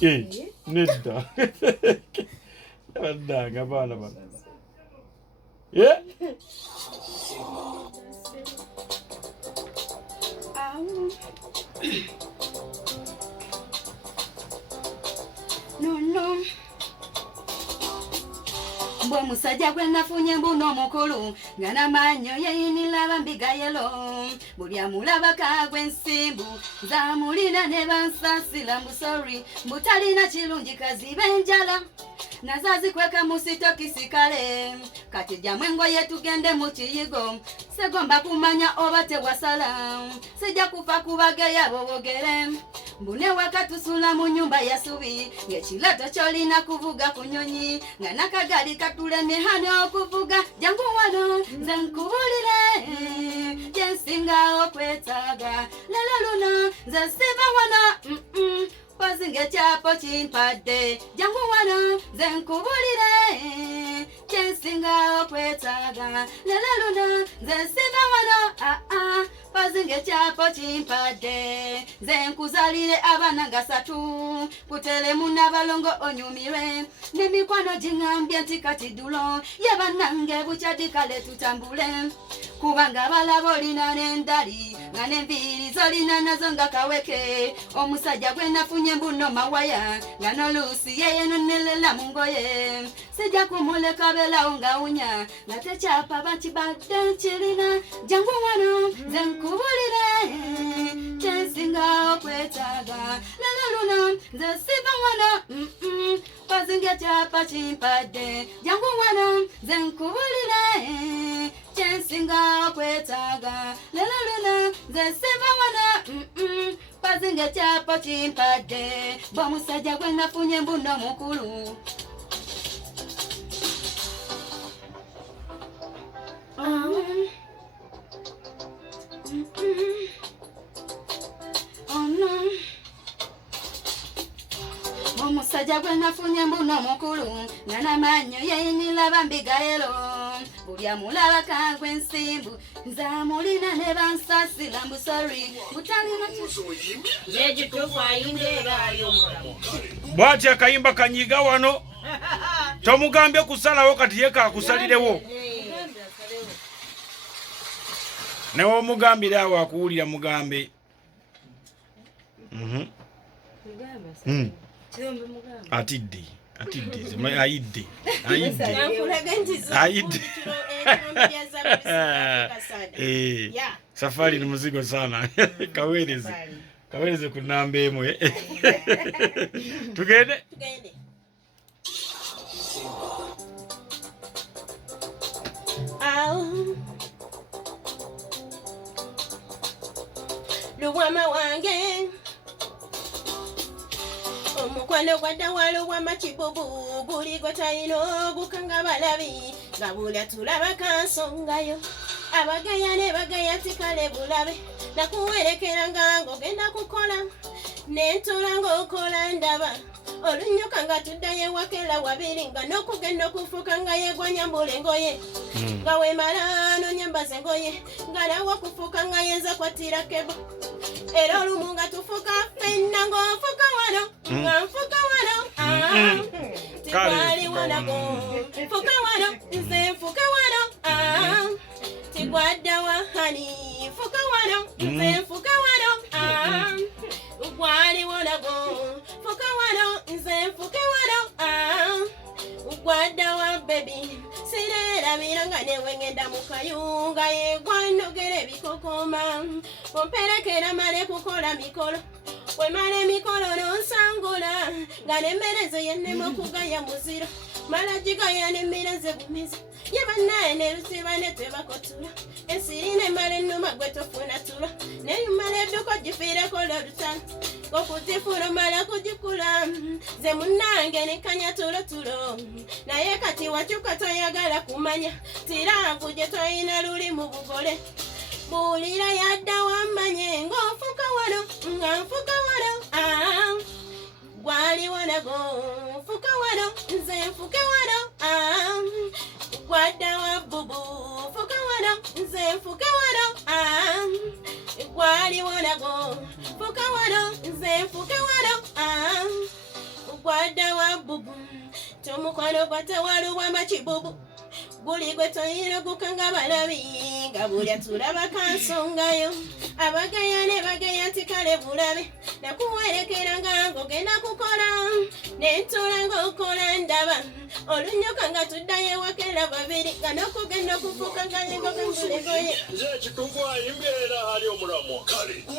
Nedda. Baddanga baana bano. No. Mbwe musajja gwe nafunye mbuno mukulu nga n'amannyo yeyinira mbiga yelo buli amulabaka gwensimbu zamulina ne bansasira mbusori mbutalina kirungi kazibe enjala nazazikweka musitokisikale kati jamwe engoye tugende mu kiyigo segomba kumanya oba tewasala sijja kufa kubageya bobogere mbune wakatusula mu nyumba ya subi ng'ekilato kyolina kuvuga ku nyonyi nga n'akagali katulemye hano okuvuga jangu wano nze nkubulire gyensinga okwetaaga lelo luno nze siba wano pazinga ekyapo kimpadde jangu wano nze nkubulire gyensinga okwetaaga lelo luno nze siba wano pazinga ekyapo kimpadde nze nkuzalire abaana nga 3 kuteremu n'abalongo onyumirwe n'emikwano giŋŋambye nti kati dulo ye bannange bukyaddi kale tutambule kubanga balaba olina n'endali nga n'enviiri zolina nazo nga kaweke omusajja gwe nafunye mbuno mawaya nga n'oluusi yeyenonnelela mu ngoye sijja kumuleka beerawo ng'awunya nga tekyapa bakibadde nkirina jangu wano nze nkubulire kyensinga okwetaaga lelo luno nze siba wano pazinga ekyapa kimpadde jangu wano nze nkubulire kyensinga okwetaaga lelo luno nze siba wano pazinga ekyapa kimpadde bw'omusajja gwe nafunye mbuno mukulu omusajja gwe nafunye mbuno mukulu nga n'amannyo yeyinira bambigayelo buli amulabaka gwensimbu nze amulina ne bansasira mbusori butalina yegitufu ayindeerayo bw'ati akayimba kanyiga wano tomugambye kusalawo kati ye kakusalirewo newe omugambire awo akuwulira mugambe atidde ayidde safari ni muzigo sana kawereze ku namba emwe tugende luwama wange omukwano gwadda waluwa makibubu guligo talina ogukanga balabi nga bula tulaba kansongayo abagaya ne bagaya tikale bulabe nakuwerekera nga ng'ogenda kukola nentola ng'okola ndaba olunyuka nga tuddayo ewakera wabiri nga n'okugenda okufuuka nga yegwanyambula engoye nga wemala nonyambaza engoye nga nawe okufuuka nga yenza kwatira kebo era olumu nga tufuuka ffenna ng'ofuuka wano nga nfuuka wano tikwali wanago fuuka wano nze nfuuke wano tigwadda wahani fuuka wano nze nfuuke wano gwali wanago fuuka wano nze nfuuke wano gwadda wa bebi sireerabira nga newe ngenda mu kayunga yegwanogera ebikokoma omperekera male kukola mikolo wemala emikolo nonsangula nga nemmereze yennema okugaya muziro mala gigaya nemmireze bumizi ye bannaye nerusiba ne tebakotula ensiri nemala ennuma gwe tofuna tulo neyumala edduko gifiireko lolutalo okuzifuna mala kugikula ze munnange nekanya tulotulo naye kati wakyuka toyagala kumanya tiraavu gye toyina luli mu bugole buulira yadda wammanye ng'ofuuka wano nga nfuuka wano gwali wanago nfuuka wano nze nfuuke wano gwadda wa bubu fuuka wano nze nfuuke wano gwali wanago fuuka wano nze nfuuke wano tumukwano gwatewalubwa makibubu guli gwe toyina gukanga balabi nga buli atulaba kansongayo abagaya ne bagaya tikale bulabe nakuwerekera nga ngogenda kukola nentola ng'okola ndaba olunyoka nga tuddayo ewakera babiri nga nokugenda okufuuka nga yengokangulegoye nze ekituufu ayimbeera ali omulamu kale